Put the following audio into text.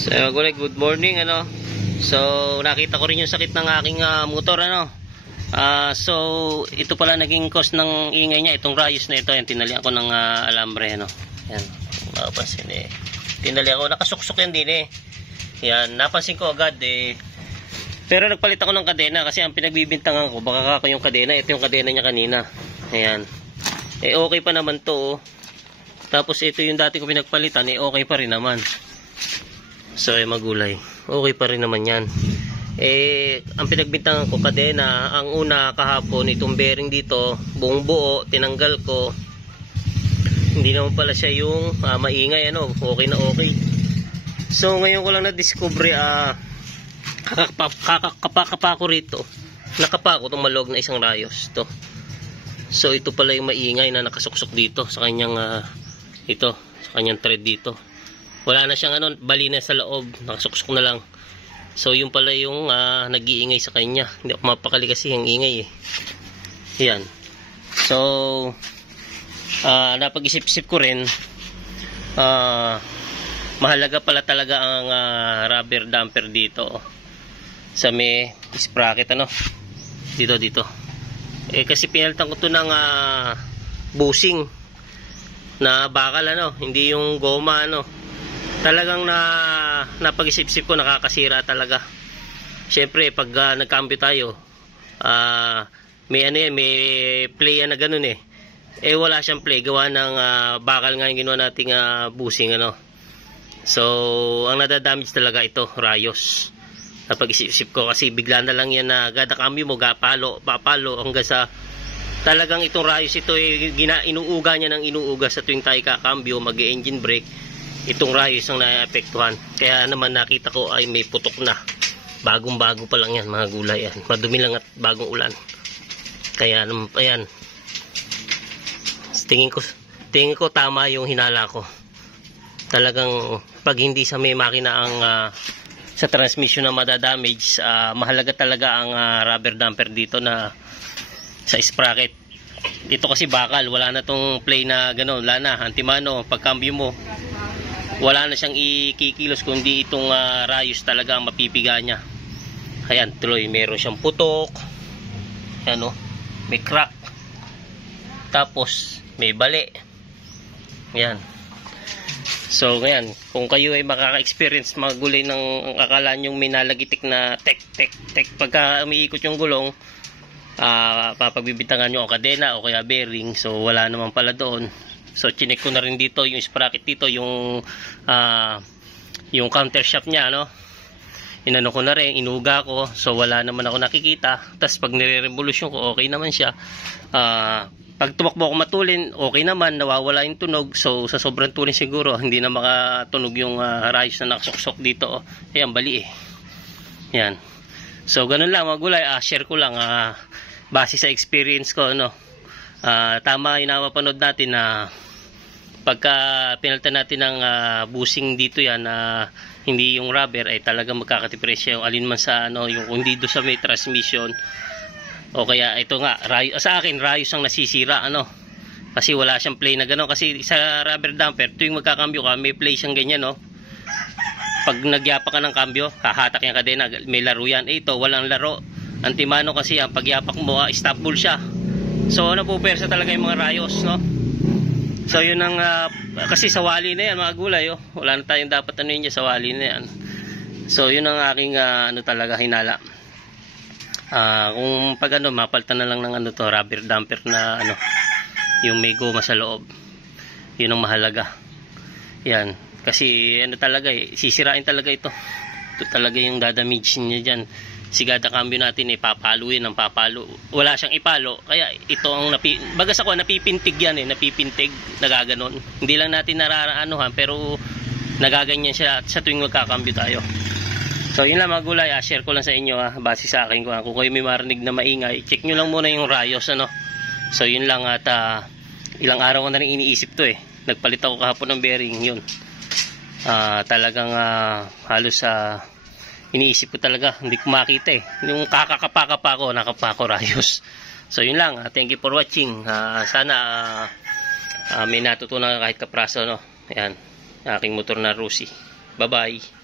So, good morning, ano. So, nakita ko rin yung sakit ng aking motor, ano. So, ito pala naging cause ng ingay niya, itong rayos na ito. Yan, tinalian ko ng alambre, ano. Yan, mapapansin eh. Tinalian ko, nakasuksok yan din eh. Yan, napansin ko agad eh. Pero nagpalit ako ng kadena kasi ang pinagbibintangan ko, baka kako yung kadena. Ito yung kadena niya kanina. Ayan. Eh, okay pa naman to, oh. Tapos ito yung dati ko pinagpalitan, eh, okay pa rin naman. So, magulay. Okay pa rin naman yan. Eh, ang pinagbintangan ko kadena, ang una kahapon, itong bearing dito, buong buo, tinanggal ko. Hindi naman pala siya yung maingay, ano, okay na okay. So, ngayon ko lang na-discover, kakapa ko rito. Nakapa ko itong malog na isang rayos. To. So, ito pala yung maingay na nakasuksok dito sa kanyang, ito, sa kanyang thread dito. Wala na siyang bali na sa loob, nakasuksok na lang. So yung pala yung nag-iingay sa kanya. Hindi ako mapakali kasi ang ingay eh. Yan. So napag-isip-isip ko rin, mahalaga pala talaga ang rubber damper dito sa may sprocket, ano, dito. Eh kasi pinalitan ko to ng bushing na bakal, ano, hindi yung goma, ano. Talagang napag-isip-isip ko, nakakasira talaga. Syempre pag nagkambyo tayo, may may play na ganun eh. Eh wala siyang play, gawa ng bakal nga yung ginawa nating bushing, ano. So ang nadadamage talaga ito, rayos. Napag-isip-isip ko kasi bigla na lang yan na gada kambyo mo, papalo hanggang sa talagang itong rayos ito eh, inuuga niya ng inuuga sa tuwing tayo kakambyo, mag-engine brake. Itong rayos ang naapektuhan. Kaya naman nakita ko ay may putok na. Bagong-bago pa lang yan, mga gulay yan. Madumi lang at bagong ulan. Kaya naman, ayan. Tingin ko tama yung hinala ko. Talagang pag hindi sa may makina ang sa transmission na madadamage, mahalaga talaga ang rubber damper dito na sa sprocket. Ito kasi bakal, wala na tong play na gano'n, wala na, antimano, pagkambyo mo wala na siyang ikikilos kundi itong rayos talaga ang mapipiga niya. Ayan, tuloy, meron siyang putok. Ano, may crack. Tapos may bali. Ayan. So, ngayon, kung kayo ay makaka-experience mga gulay ng akala nyo may nalagitik na tek. Pagka umiikot yung gulong, papagbibintangan nyo o kadena o kaya bearing. So, wala naman pala doon. So chinek ko na rin dito yung sprocket dito, yung counter shaft niya, ano. Inano ko na rin, inuga ko. So wala naman ako nakikita. Tapos pag nire-revolution ko, okay naman siya. Pag tumakbo ako matulin, okay naman, nawawala yung tunog. So sa sobrang tulin siguro, hindi na makatunog yung rayos na nakasuksok dito. Oh. Ayan, bali eh. Yan. So ganun lang mga gulay, share ko lang base sa experience ko, ano. Tama yung napapanood natin na pagka pinalitan natin ng bushing dito yan hindi yung rubber ay talaga magkakatipres siya yung alinman sa yung hindi do sa may transmission o kaya ito nga sa akin rayos ang nasisira, ano, kasi wala siyang play na gano'n. Kasi sa rubber damper tuwing magkakambyo ka may play siyang ganyan, no. Pag nagyapak ka ng kambyo hahatak yung kadena, may laro yan. Ito walang laro, antimano kasi yan, pagyapak mo stop ball siya. So napupersa talaga yung mga rayos, no. So yun ang kasi sa wali na yan mga gulay, oh. Wala na tayong dapat yun sa wali na yan. So yun ang aking talaga hinala. Kung pag mapalitan na lang ng to rubber damper na yung may goma sa loob. Yun ang mahalaga. Yan. Kasi talaga sisirain talaga ito. Ito talaga yung dadamage niya diyan. Sigada kambyo natin papalo yun ng papalo. Wala siyang ipalo. Kaya ito ang bagas ako napipintig yan napipintig, nagaganon. Hindi lang natin nararaanohan pero nagaganyan siya sa tuwing magkakambyo tayo. So yun lang mga gulay, share ko lang sa inyo base sa akin. Kung kayo may marinig na maingay, check nyo lang muna yung rayos, ano. So yun lang at ilang araw ko na rin iniisip to Nagpalit ako kahapon ng bearing yun. Talagang halos iniisip ko talaga, hindi ko makita yung kakakapa ko, nakapa ko rayos. So yun lang, thank you for watching. Sana may natutunan kahit kapraso, no. Ayan, aking motor na Rusi. Bye bye.